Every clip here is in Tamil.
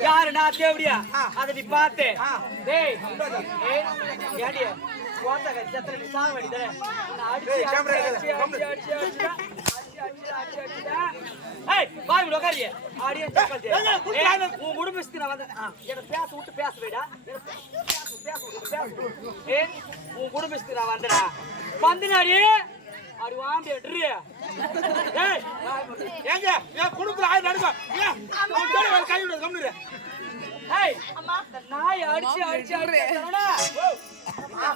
யாரு? நான் தேவடியா. அத நீ பாத்து. டேய். ஏய் ஏடி போத்த கச்சத்துல நீ சாக வேண்டியதே அடிச்சு அடிச்சு. அடிச்சு அடிச்சு குடும்பஸ்தி நான் வந்து என்ன பேச விட்டு பேச வைடா. பேச விட்டு பேச உன் குடும்பஸ்தி நான் வந்துடா வந்துனாடி. அடி வாம்பி எட்ரி ஏய் ஏங்க என் குடும்பத்துல ஆயிரம் நடக்கும் ஏன் கை இரு. ஏய் நாய் அடிச்சு அடிச்சு அடிச்சு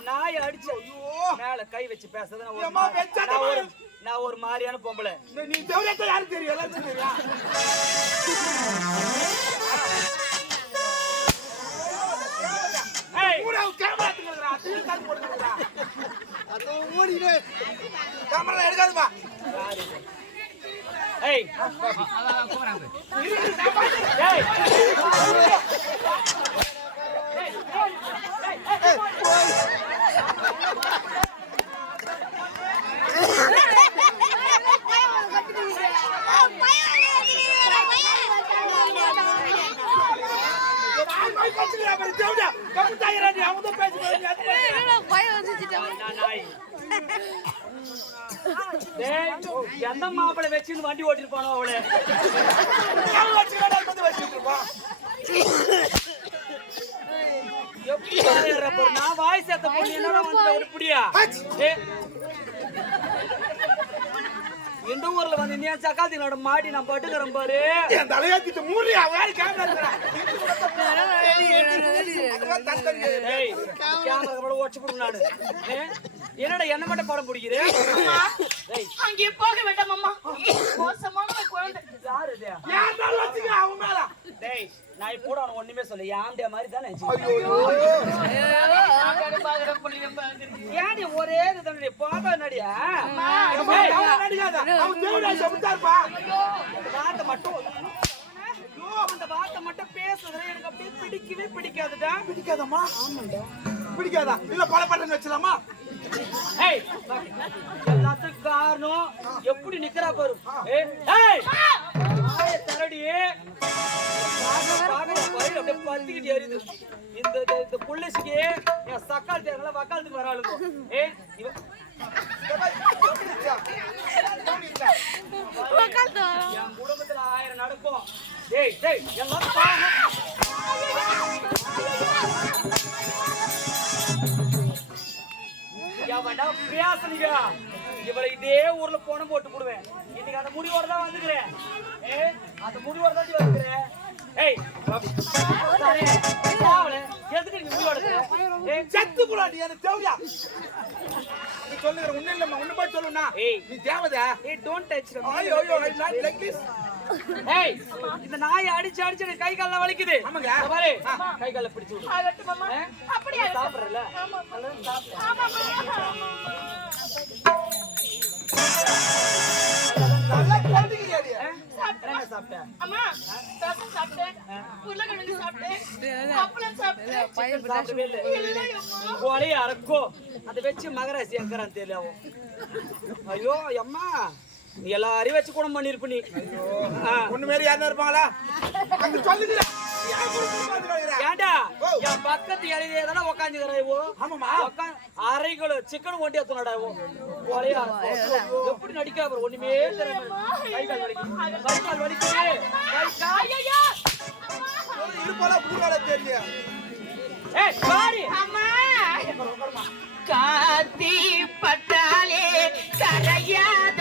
நாய் அடிச்சு ஐயோ. மேல கை வச்சு பேசுறது நான் ஒரு நான் ஒரு மாதிரியான பொம்பளை. நீ யாருக்கு தெரியும்? எல்லாருக்கும் தெரியும்? கேமரா போட்டுக்கிறா கேமரா எடுக்காதுப்பா. ஏய் ஏய். பச்சுக்கிறா பாரு தேவடா கம்மு தாயிரா நீ அவங்க பேசி பாரு நான் நாய். டேய் எந்த மாப்பிளை வச்சுன்னு வண்டி ஓட்டிட்டு போனோம் அவளை? வந்து வச்சிட்டு இருப்பான். நான் வாய் சேர்த்த பொண்ணு என்னடா வந்து உருப்படியா இந்த ஊர்ல வந்து நீ சக்காத்தினோட மாடி நான் பட்டுக்கிறேன் பாரு. என் தலையாத்திட்டு மூடி அவன் கேமரா உடச்சு போடு நானு. என்னடா என்ன மட்டும் படம் பிடிக்கிறேன் அங்கே போக வேண்டாம் அம்மா. மோசமான குழந்தை யாரு இது யார் நாள் வச்சுக்க அவன் மேல டேய் நான் இப்போ கூட உனக்கு ஒண்ணுமே சொல்ல யாண்டிய மாதிரி தானே ஏன்டி ஒரே இது தானே? பார்த்தா நடியா வார்த்தை மட்டும் அந்த வார்த்தை மட்டும் பேசுறது எனக்கு அப்படியே பிடிக்கவே பிடிக்காதுடா. பிடிக்காதம்மா. பிடிக்காதா? இல்ல பல பட்டன் வச்சலாமா ஏய் எல்லாத்துக்கும் காரணம் எப்படி நிக்கிறா பாரு. ஏய் இந்த இந்த- புள்ளிசிக்கு என் சக்கால் தேர்தல வக்காலத்துக்கு வராளுங்க. ஏய் இவ என் குடும்பத்துல ஆயிரம் நடக்கும். ஏய் டேய் எல்லாம் பாருங்க இவளை இதே ஊர்ல போன போட்டு போடுவேன். இன்னைக்கு அந்த முடிவோட தான் வந்துக்கிறேன். ஏ அந்த முடிவோட தான் வந்துக்கிறேன். ஏய். எதுக்கு நீ முடிவோட ஏய். செத்து போடாடி எனக்கு தேவையா. நீ சொல்லுகிற ஒண்ணு இல்லம்மா. ஒண்ணு போய் சொல்லுனா ஏய். நீ தேவதா? ஏய் டோன்ட் டச் ஐயோ ஐயோ ஐ நாட் லைக் திஸ் ஏய் இந்த நாய் அடிச்சு அடிச்சு எனக்கு கை கால்ல வலிக்குது. ஆமாங்க. இங்க பாரு. கை கால்ல பிடிச்சு விடு. ஆகட்டும்? அப்படியே? சாப்பிடுறல சாப்பிடு. அறக்கோ. அதை வச்சு மகராசி எங்கிறான் தெரியல அவன். ஐயோ அம்மா நீ எல்லாரையும் வச்சு குணம் பண்ணிருப்ப நீ. ஆ. ஒண்ணு மாரி யாரும் இருப்பாங்களா? அங்க சொல்லுகிற என் பக்கத்து இலையிலே தானே உக்காந்துக்கிறா இவோ? ஆமாமா அரை கிலோ சிக்கன் கொண்டு எத்தனடா இவோ. எப்படி நடிக்கிறா பாரு ஒண்ணுமே தெரியாம. கை கால் வலிக்குது. கை கால் வலிக்குது. கை கால் தெரியல ஏய் சாரி. அம்மா! காத்தி பட்டாலே கரையாத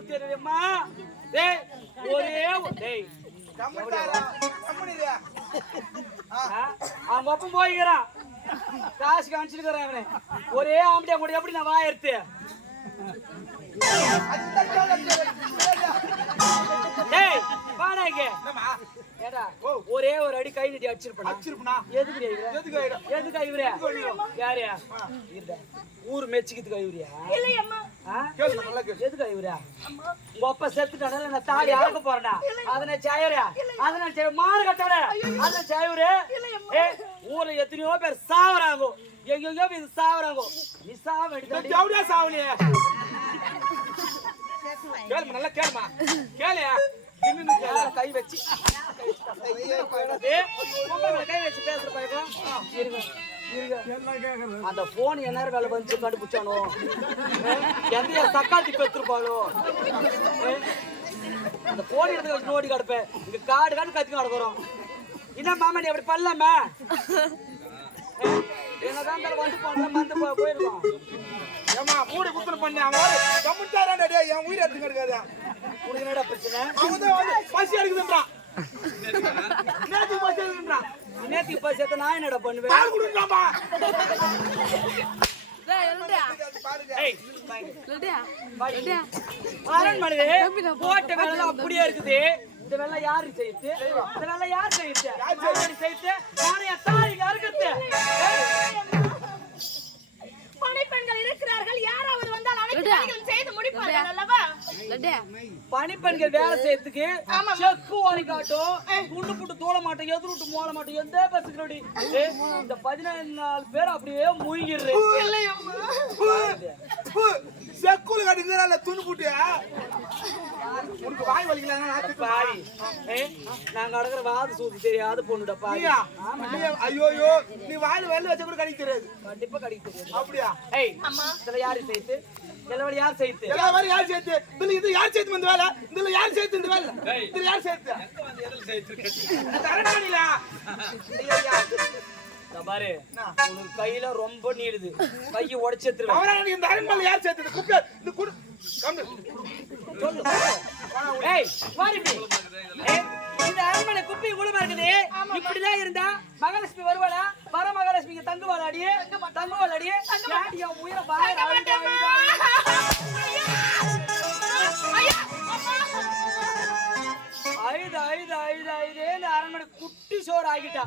தெரியலையேம்மா. டேய், ஒரே ஒரு- டேய், அவங்க அப்பன் போய்க்கிறான். காசு காமிச்சிருக்கிறான் அவனை. ஒரே ஆம்படியா கூட எப்படி நான் ஓ. ஒரே ஒரு அடி கை நீட்டி அடிச்சிருப்பா இவரு? எதுக்கு ஆயிடும்? எதுக்கா இவரு? யாரு? இருடா. ஊர் மெச்சிக்கிறதுக்கா இவரியா இல்லையம்மா ஆ? கேளுமா, நல்லா கேளு. எதுக்கா இவரா? உங்க அப்பா செத்துட்டானே நான் தாடி அறக்க போறேன்டா. அதனை சாயவரா அதனை சாய மாறு கட்டவர. அதனை சாயவரு ஏ ஊர்ல எத்தனையோ பேர் சாவறாங்க. எங்கெங்கயோ இது சாவறாங்க. நீ சாவ வேண்டியது ஜவுடியா சாவலியே. கேளுமா, நல்லா கேளுமா. கேளு. தின்னுன்னு கேளு. கை வச்சு. கை வச்சு பேசுற பையன். அந்த போன் என்ன வேலை வந்து கண்டுபிடிச்சானோ? எந்த தக்காளி பெற்றுப்பாளோ அந்த போன் எடுத்து வச்சு நோடி கிடப்பேன் இங்க காடு காடு கத்தி கிடக்குறோம் என்ன மாமா நீ அப்படி பண்ணலாமா என்னதான் வந்து போன வந்து போ- போயிருக்கோம். மூடி குத்துன பண்ணி அவன் டேய், என் உயிரை எடுத்துக்க எடுக்காத. உனக்கு என்னடா பிரச்சனை? அவன் வந்து பசி எடுக்குதுன்றான். நேத்து பஸ் ஏத்துன்றான் நேத்து பஸ் ஏத்த நான் என்னடா பண்ணுவேன்? பால் அரண்மனையிலே போட்ட வேலை அப்படியே இருக்குது. இந்த வேலை யாரு இந்த வேலை யார் நானே பணிப்பெண்கள் இருக்கிறார்கள். யாராவது பணிப்பெண்கள் வேலை செய்யறதுக்கு செக்கு வாங்கி காட்டும் குண்டு புட்டு தோல மாட்டோம் எதிர் விட்டு மோல மாட்டோம் எந்த பஸ்ஸுக்கு இந்த பதினேழு நாலு பேர் அப்படியே மூழ்கிடுறது ஃபு, செக்குல கட்டுங்கிறான்ல துணி போட்டு. உனக்கு வாய். பாவி ஏய், நாங்க அடக்குற வாது சூது தெரியாத பொண்ணுடா பாவி நீயா? நீ- வாயில வெள்ளை வச்சா கூட கடிக்க தெரியாது. கண்டிப்பா கடிக்க தெரியாது. அப்படியா? ஏய் இதுல யாரு செய்யுது வேலை யார் செய்யுது எல்லா வேலையும் யார் சேர்த்து? இதுல இது யார் சேர்த்து இந்த வேலை? இதுல யார் சேர்த்து இந்த வேலை? இதுல யார் சேர்த்து? இதோ பாரு உனக்கு கையில ரொம்ப நீடுது கையை உடைச்சு எடுத்துருவேன் அவரா இந்த அரண்மனையில யார் சேர்த்து? இந்த குப்பை, இந்த குடு- கம்மு. சொல்லு ஏய் இப்படி. ஏய், இந்த அரண்மனை குப்பை குழுமா இருக்குது. இப்படிதான் இருந்தா மகாலட்சுமி வருவாளா? வர மகாலட்சுமிக்கு தங்குவாளாடி தங்குவாளாடி ஏன்டி என் உயிரை. அழுது அழுது அழுது அழுது இந்த அரண்மனை குட்டி சோறு ஆகிட்டா.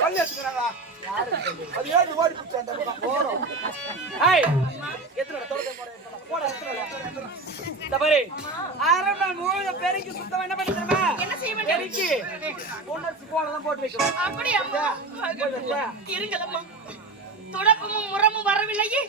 கல்லு எடுத்துக்கிறாங்களா? அது தவறு. ஆறாம் நாள் என்ன பண்ணி தெரியுமா என்ன செய்ய பெருக்கி. முறமும் வரவில்லையே.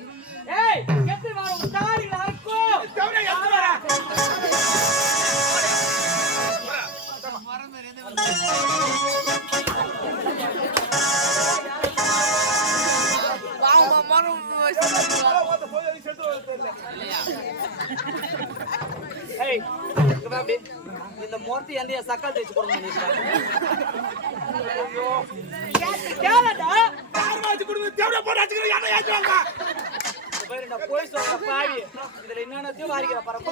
இந்த மூர்த்தி எந்த சக்கால் தேய்ச்சி போடணும் போய் சொல்ற பாவி இதுல என்னென்னத்தையும் வாரிக்கிற பரப்பு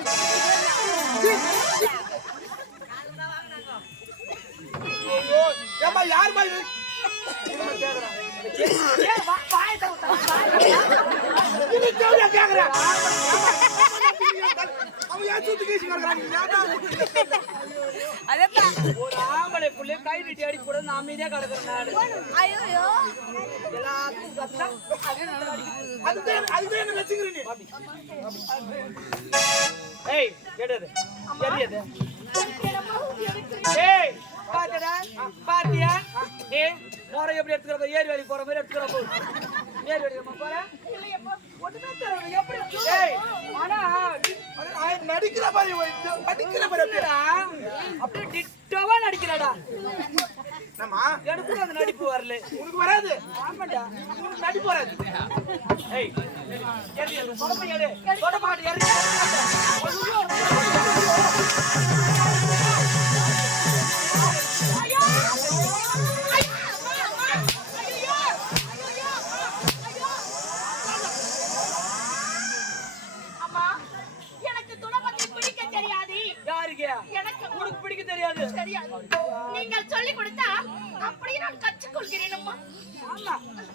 சுத்தி கேசி கிடக்குறாங்க ஒரு ஆம்பளை புள்ளை கை நீட்டி அடி கூட நான் அமைதியா கிடக்குறேன் நானு ஐயோ எல்லாத்துக்கும் கத்தா அதுதான் என்ன ஏய் கேட்டது ஏய் பாத்தியா ஏ மோர எப்படி எடுத்துக்கிறப்ப? ஏறி வேலைக்கு போற மாதிரி எடுத்துக்கிற போ ஒண்ணுமே தெரியல எப்படி ஆனா நடிக்கிற மாதிரி நடிக்கிற மாதிரி அப்படியே. அப்படியே டிட்டோவா நடிக்கிறடா என்னம்மா எனக்கு அந்த நடிப்பு வரல உனக்கு வராது ஆமாடா உனக்கு நடிப்பு வராது ஏய்